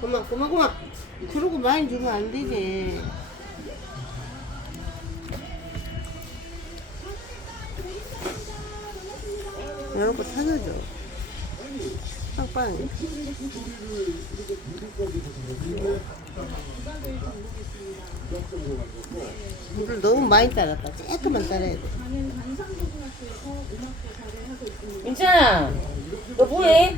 그만 그만 그만. 그러고 많이 주면 안 되지. 이런 거 사줘줘. 빵빵 물을 너무 많이 따랐다. 조금만 따라야 돼. 민찬아, 너 뭐해?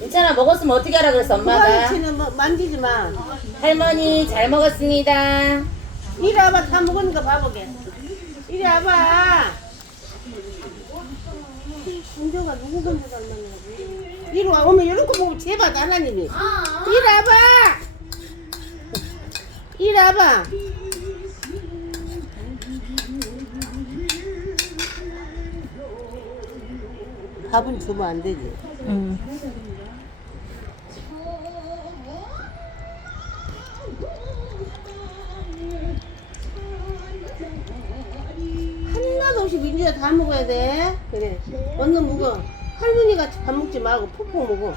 민찬아 먹었으면 어떻게 하라 그랬어 엄마가? 그만치는 뭐 만지지 마. 할머니 잘 먹었습니다. 이리 와봐 다 먹으니까 봐보게. 이리 와봐. 은조가 누구 건지 닮는 거지 이리 와 어머 이런 거 보고 제발 하나님이. 이리 와봐. 이리 와봐 밥은 주면 안 되지 응. 하나도 없이 민주야 다 먹어야 돼. 그래. 얼른 먹어. 할머니 같이 밥 먹지 말고 푹푹 먹어.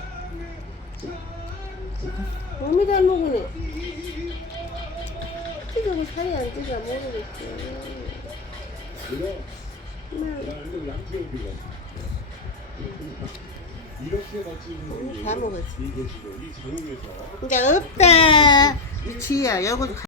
몸이 잘 먹으네. 찌르고 살이 안 찌가 모르겠지. 멋진 다 먹었지. 이 장흥에서 이제 없다. 지야, 요거